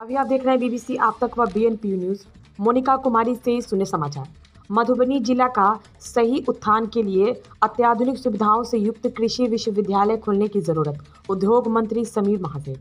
अभी आप देख रहे हैं बीबीसी आप तक व बीएनपी न्यूज। मोनिका कुमारी से सुने समाचार। मधुबनी जिला का सही उत्थान के लिए अत्याधुनिक सुविधाओं से युक्त कृषि विश्वविद्यालय खोलने की जरूरत। उद्योग मंत्री समीर महासेठ।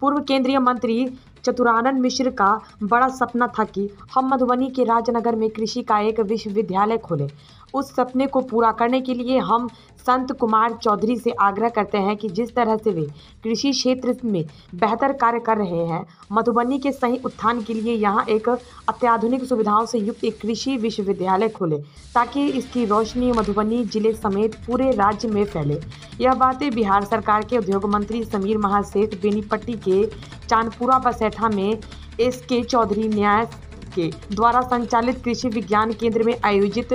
पूर्व केंद्रीय मंत्री चतुरानंद मिश्र का बड़ा सपना था कि हम मधुबनी के राजनगर में कृषि का एक विश्वविद्यालय खोलें। उस सपने को पूरा करने के लिए हम संत कुमार चौधरी से आग्रह करते हैं कि जिस तरह से वे कृषि क्षेत्र में बेहतर कार्य कर रहे हैं, मधुबनी के सही उत्थान के लिए यहाँ एक अत्याधुनिक सुविधाओं से युक्त एक कृषि विश्वविद्यालय खोले ताकि इसकी रोशनी मधुबनी जिले समेत पूरे राज्य में फैले। यह बातें बिहार सरकार के उद्योग मंत्री समीर महासेठ बेनीपट्टी के चांदपुरा बसेठा में एसके चौधरी न्यास के द्वारा संचालित कृषि विज्ञान केंद्र में आयोजित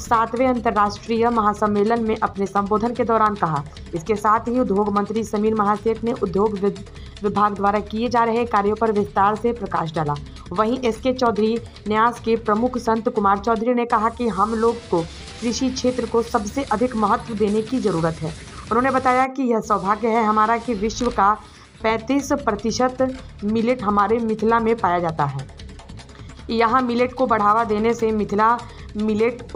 7वें अंतर्राष्ट्रीय महासम्मेलन में अपने संबोधन के दौरान कहा। इसके साथ ही उद्योग मंत्री समीर महासेठ ने उद्योग विभाग द्वारा किए जा रहे कार्यों पर विस्तार से प्रकाश डाला। वहीं एसके चौधरी न्यास के प्रमुख संत कुमार चौधरी ने कहा कि हम लोग को कृषि क्षेत्र को सबसे अधिक महत्व देने की जरूरत है। उन्होंने बताया कि यह सौभाग्य है हमारा कि विश्व का 35% मिलेट हमारे मिथिला में पाया जाता है। यहाँ मिलेट को बढ़ावा देने से मिथिला मिलेट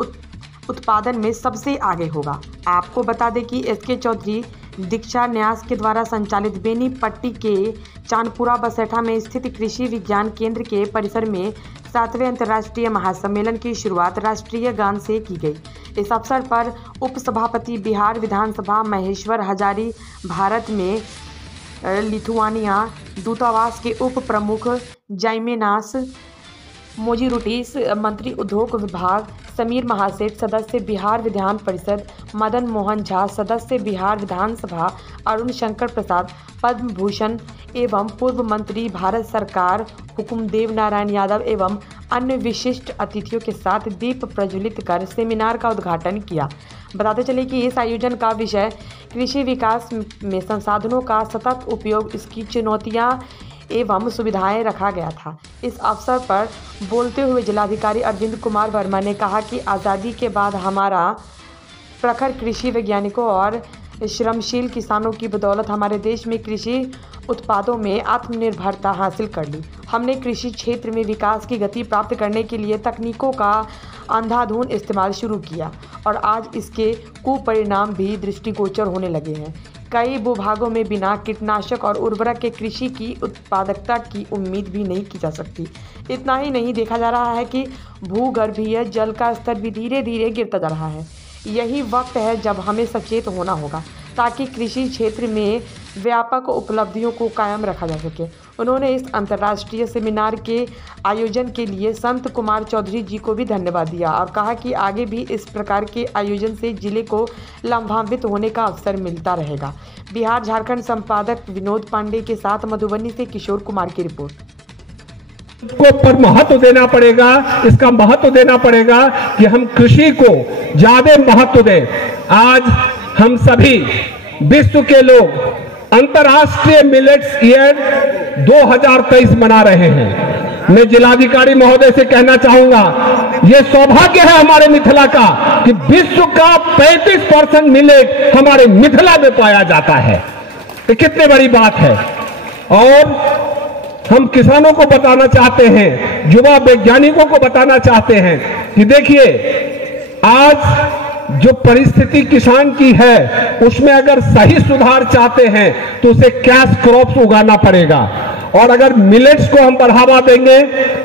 उत्पादन में सबसे आगे होगा। आपको बता दें कि एसके चौधरी दीक्षा न्यास के द्वारा संचालित बेनीपट्टी के चांदपुरा बसेठा में स्थित कृषि विज्ञान केंद्र के परिसर में 7वें अंतर्राष्ट्रीय महासम्मेलन की शुरुआत राष्ट्रीय गान से की गई। इस अवसर पर उपसभापति बिहार विधानसभा महेश्वर हजारी, भारत में लिथुआनिया दूतावास के उप प्रमुख जाइमेनास मोजीरुटीस, मंत्री उद्योग विभाग समीर महासेठ, सदस्य बिहार विधान परिषद मदन मोहन झा, सदस्य बिहार विधानसभा अरुण शंकर प्रसाद, पद्म भूषण एवं पूर्व मंत्री भारत सरकार हुकुमदेव नारायण यादव एवं अन्य विशिष्ट अतिथियों के साथ दीप प्रज्वलित कर सेमिनार का उद्घाटन किया। बताते चले कि इस आयोजन का विषय कृषि विकास में संसाधनों का सतत उपयोग, इसकी चुनौतियां एवं सुविधाएं रखा गया था। इस अवसर पर बोलते हुए जिलाधिकारी अरविंद कुमार वर्मा ने कहा कि आज़ादी के बाद हमारा प्रखर कृषि वैज्ञानिकों और श्रमशील किसानों की बदौलत हमारे देश में कृषि उत्पादों में आत्मनिर्भरता हासिल कर ली। हमने कृषि क्षेत्र में विकास की गति प्राप्त करने के लिए तकनीकों का अंधाधुंध इस्तेमाल शुरू किया और आज इसके कुपरिणाम भी दृष्टिगोचर होने लगे हैं। कई भूभागों में बिना कीटनाशक और उर्वरक के कृषि की उत्पादकता की उम्मीद भी नहीं की जा सकती। इतना ही नहीं, देखा जा रहा है कि भूगर्भीय जल का स्तर भी धीरे धीरे गिरता जा रहा है। यही वक्त है जब हमें सचेत होना होगा ताकि कृषि क्षेत्र में व्यापक उपलब्धियों को कायम रखा जा सके। उन्होंने इस अंतर्राष्ट्रीय सेमिनार के आयोजन के लिए संत कुमार चौधरी जी को भी धन्यवाद दिया और कहा कि आगे भी इस प्रकार के आयोजन से जिले को लाभान्वित होने का अवसर मिलता रहेगा। बिहार झारखंड संपादक विनोद पांडे के साथ मधुबनी से किशोर कुमार की रिपोर्ट। को पर महत्व देना पड़ेगा, इसका महत्व देना पड़ेगा कि हम कृषि को ज्यादा महत्व दें। आज हम सभी विश्व के लोग अंतर्राष्ट्रीय मिलेट्स ईयर 2023 मना रहे हैं। मैं जिलाधिकारी महोदय से कहना चाहूंगा, यह सौभाग्य है हमारे मिथिला का कि विश्व का 35% मिलेट हमारे मिथिला में पाया जाता है। ये कितनी बड़ी बात है। और हम किसानों को बताना चाहते हैं, युवा वैज्ञानिकों को बताना चाहते हैं कि देखिए, आज जो परिस्थिति किसान की है उसमें अगर सही सुधार चाहते हैं तो उसे कैश क्रॉप्स उगाना पड़ेगा। और अगर मिलेट्स को हम बढ़ावा देंगे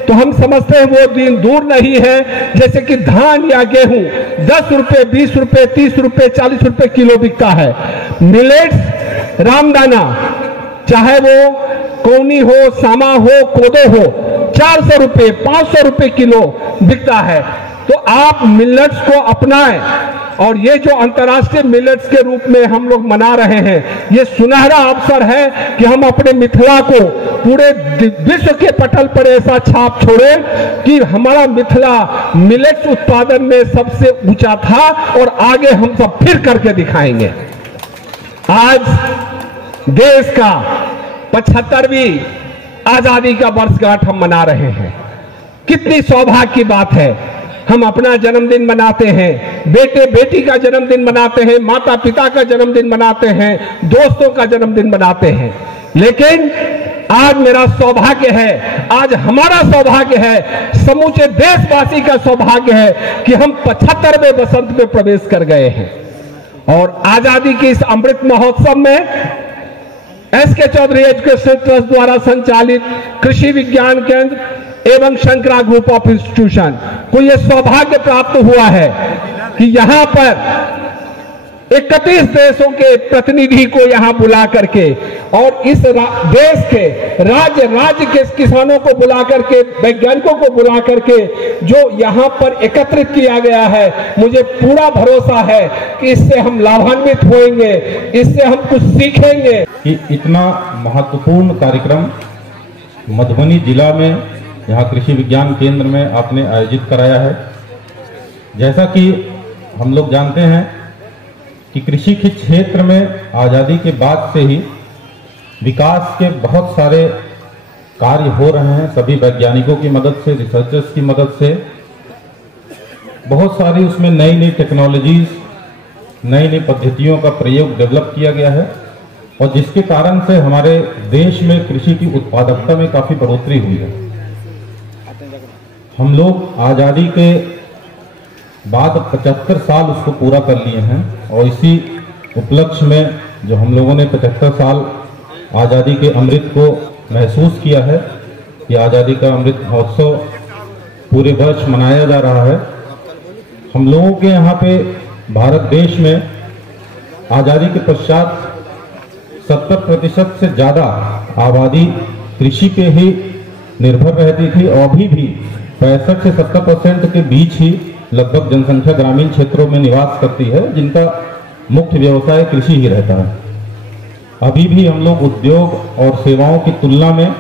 तो हम समझते हैं वो दिन दूर नहीं है जैसे कि धान या गेहूं 10 रुपए, 20 रुपए, 30 रुपए, 40 रुपए किलो बिकता है। मिलेट्स, रामदाना, चाहे वो कौनी हो, सामा हो, कोदो हो, 400 रुपए, 500 रुपए किलो बिकता है। तो आप मिलेट्स को अपनाएं। और ये जो अंतर्राष्ट्रीय मिलेट्स के रूप में हम लोग मना रहे हैं, ये सुनहरा अवसर है कि हम अपने मिथिला को पूरे विश्व के पटल पर ऐसा छाप छोड़े कि हमारा मिथिला मिलेट्स उत्पादन में सबसे ऊंचा था और आगे हम सब फिर करके दिखाएंगे। आज देश का 75वीं आजादी का वर्षगांठ हम मना रहे हैं। कितनी सौभाग्य की बात है। हम अपना जन्मदिन मनाते हैं, बेटे बेटी का जन्मदिन मनाते हैं, माता पिता का जन्मदिन मनाते हैं, दोस्तों का जन्मदिन मनाते हैं, लेकिन आज मेरा सौभाग्य है, आज हमारा सौभाग्य है, समूचे देशवासी का सौभाग्य है कि हम 75वें वसंत में प्रवेश कर गए हैं। और आजादी के इस अमृत महोत्सव में एसके चौधरी एजुकेशन ट्रस्ट द्वारा संचालित कृषि विज्ञान केंद्र एवं शंकरा ग्रुप ऑफ इंस्टीट्यूशन को यह सौभाग्य प्राप्त हुआ है कि यहां पर 31 देशों के प्रतिनिधि को यहां बुला करके और इस देश के राज्य के किसानों को बुला करके, वैज्ञानिकों को बुला करके जो यहां पर एकत्रित किया गया है, मुझे पूरा भरोसा है कि इससे हम लाभान्वित होंगे, इससे हम कुछ सीखेंगे। कि इतना महत्वपूर्ण कार्यक्रम मधुबनी जिला में यहाँ कृषि विज्ञान केंद्र में आपने आयोजित कराया है। जैसा कि हम लोग जानते हैं कि कृषि के क्षेत्र में आज़ादी के बाद से ही विकास के बहुत सारे कार्य हो रहे हैं। सभी वैज्ञानिकों की मदद से, रिसर्चर्स की मदद से बहुत सारी उसमें नई नई टेक्नोलॉजीज, नई नई पद्धतियों का प्रयोग डेवलप किया गया है और जिसके कारण से हमारे देश में कृषि की उत्पादकता में काफ़ी बढ़ोतरी हुई है। हम लोग आज़ादी के बाद 75 साल उसको पूरा कर लिए हैं और इसी उपलक्ष्य में जो हम लोगों ने 75 साल आज़ादी के अमृत को महसूस किया है कि आज़ादी का अमृत महोत्सव पूरे वर्ष मनाया जा रहा है। हम लोगों के यहाँ पे भारत देश में आज़ादी के पश्चात 70% से ज़्यादा आबादी कृषि पे ही निर्भर रहती थी और अभी भी 65 से 70% के बीच ही लगभग जनसंख्या ग्रामीण क्षेत्रों में निवास करती है, जिनका मुख्य व्यवसाय कृषि ही रहता है। अभी भी हम लोग उद्योग और सेवाओं की तुलना में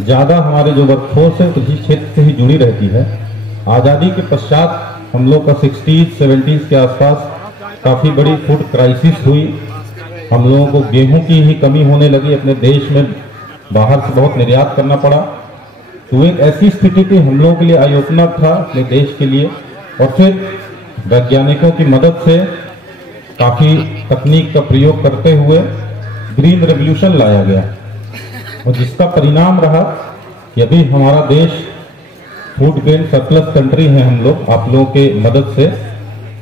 ज़्यादा हमारे जो वर्कफोर्स है कृषि क्षेत्र से ही जुड़ी रहती है। आज़ादी के पश्चात हम लोग का 60s 70s के आसपास काफ़ी बड़ी फूड क्राइसिस हुई। हम लोगों को गेहूं की ही कमी होने लगी, अपने देश में बाहर से बहुत निर्यात करना पड़ा। तो एक ऐसी स्थिति थी हम लोगों के लिए आई ओपनर था अपने देश के लिए। और फिर वैज्ञानिकों की मदद से काफ़ी तकनीक का प्रयोग करते हुए ग्रीन रेवोल्यूशन लाया गया और जिसका परिणाम रहा कि अभी हमारा देश फूड ग्रेन सरप्लस कंट्री है हम लोग, आप लोगों के मदद से।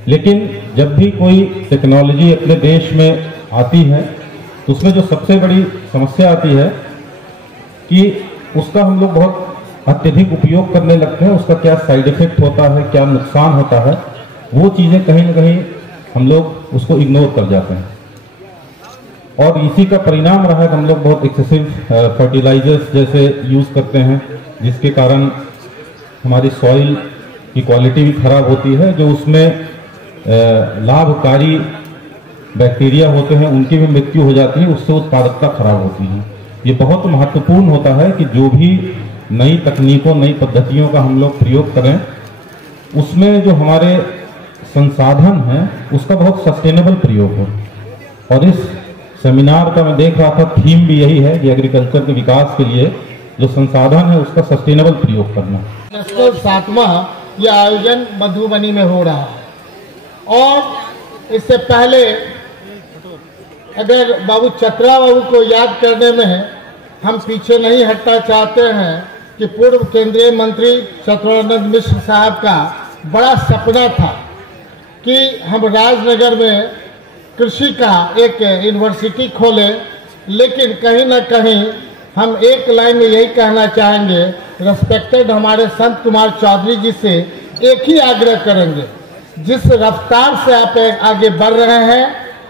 लेकिन जब भी कोई टेक्नोलॉजी अपने देश में आती है तो उसमें जो सबसे बड़ी समस्या आती है कि उसका हम लोग बहुत अत्यधिक उपयोग करने लगते हैं, उसका क्या साइड इफेक्ट होता है, क्या नुकसान होता है, वो चीज़ें कहीं ना कहीं हम लोग उसको इग्नोर कर जाते हैं। और इसी का परिणाम रहा है कि हम लोग बहुत एक्सेसिव फर्टिलाइजर्स जैसे यूज़ करते हैं, जिसके कारण हमारी सॉइल की क्वालिटी भी खराब होती है। जो उसमें लाभकारी बैक्टीरिया होते हैं उनकी भी मृत्यु हो जाती है, उससे उत्पादकता खराब होती है। ये बहुत महत्वपूर्ण होता है कि जो भी नई तकनीकों, नई पद्धतियों का हम लोग प्रयोग करें, उसमें जो हमारे संसाधन हैं उसका बहुत सस्टेनेबल प्रयोग हो। और इस सेमिनार का मैं देख रहा था, थीम भी यही है कि एग्रीकल्चर के विकास के लिए जो संसाधन है उसका सस्टेनेबल प्रयोग करना। नेशनल 7वां यह आयोजन मधुबनी में हो रहा है और इससे पहले अगर बाबू चतरा बाबू को याद करने में हम पीछे नहीं हटना चाहते हैं कि पूर्व केंद्रीय मंत्री शत्रुघ्न मिश्र साहब का बड़ा सपना था कि हम राजनगर में कृषि का एक यूनिवर्सिटी खोलें। लेकिन कहीं ना कहीं हम एक लाइन में यही कहना चाहेंगे, रेस्पेक्टेड हमारे संत कुमार चौधरी जी से एक ही आग्रह करेंगे, जिस रफ्तार से आप आगे बढ़ रहे हैं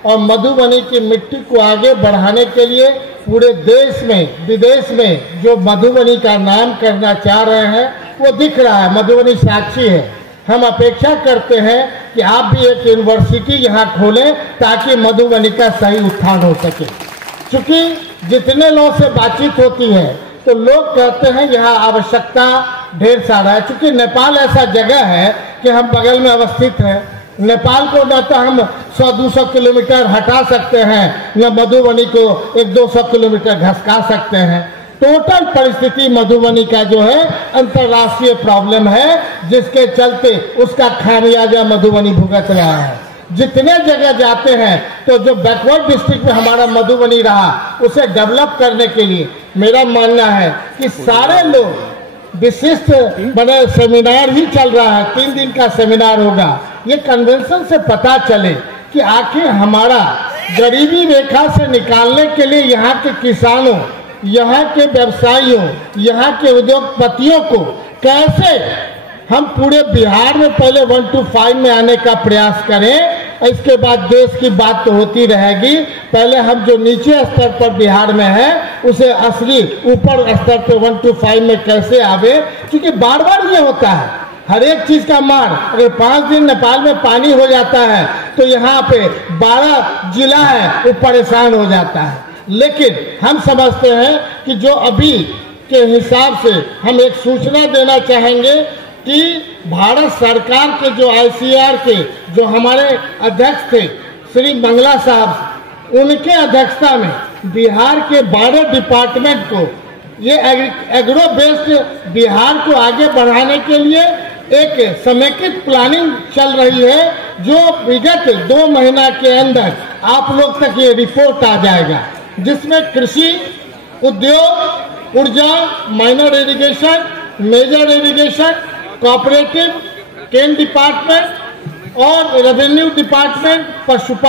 और मधुबनी की मिट्टी को आगे बढ़ाने के लिए पूरे देश में विदेश में जो मधुबनी का नाम करना चाह रहे हैं वो दिख रहा है। मधुबनी साक्षी है। हम अपेक्षा करते हैं कि आप भी एक यूनिवर्सिटी यहाँ खोलें ताकि मधुबनी का सही उत्थान हो सके। क्योंकि जितने लोगों से बातचीत होती है तो लोग कहते हैं यहाँ आवश्यकता ढेर सारा है। क्योंकि नेपाल ऐसा जगह है कि हम बगल में अवस्थित हैं। नेपाल को न तो हम 100-200 किलोमीटर हटा सकते हैं, न मधुबनी को 100-200 किलोमीटर घसका सकते हैं। टोटल परिस्थिति मधुबनी का जो है अंतर्राष्ट्रीय प्रॉब्लम है, जिसके चलते उसका खामियाजा मधुबनी भुगत रहा है। जितने जगह जाते हैं तो जो बैकवर्ड डिस्ट्रिक्ट में हमारा मधुबनी रहा उसे डेवलप करने के लिए मेरा मानना है कि सारे लोग विशिष्ट बड़े सेमिनार ही चल रहा है, 3 दिन का सेमिनार होगा। ये कन्वेंशन से पता चले कि आखिर हमारा गरीबी रेखा से निकालने के लिए यहाँ के किसानों, यहाँ के व्यवसायियों, यहाँ के उद्योगपतियों को कैसे हम पूरे बिहार में पहले 1 to 5 में आने का प्रयास करें। इसके बाद देश की बात तो होती रहेगी। पहले हम जो नीचे स्तर पर बिहार में है उसे असली ऊपर स्तर पर 1 to 5 में कैसे आवे, क्योंकि बार बार ये होता है हर एक चीज का मार। अगर 5 दिन नेपाल में पानी हो जाता है तो यहाँ पे 12 जिला है वो परेशान हो जाता है। लेकिन हम समझते हैं कि जो अभी के हिसाब से हम एक सूचना देना चाहेंगे कि भारत सरकार के जो ICAR के जो हमारे अध्यक्ष थे श्री मंगला साहब, उनके अध्यक्षता में बिहार के 12 डिपार्टमेंट को ये एग्रो बेस्ड बिहार को आगे बढ़ाने के लिए एक समेकित प्लानिंग चल रही है, जो विगत 2 महीना के अंदर आप लोग तक ये रिपोर्ट आ जाएगा, जिसमें कृषि, उद्योग, ऊर्जा, minor irrigation, major irrigation, cooperative, cane department और रेवेन्यू डिपार्टमेंट, पशुपालन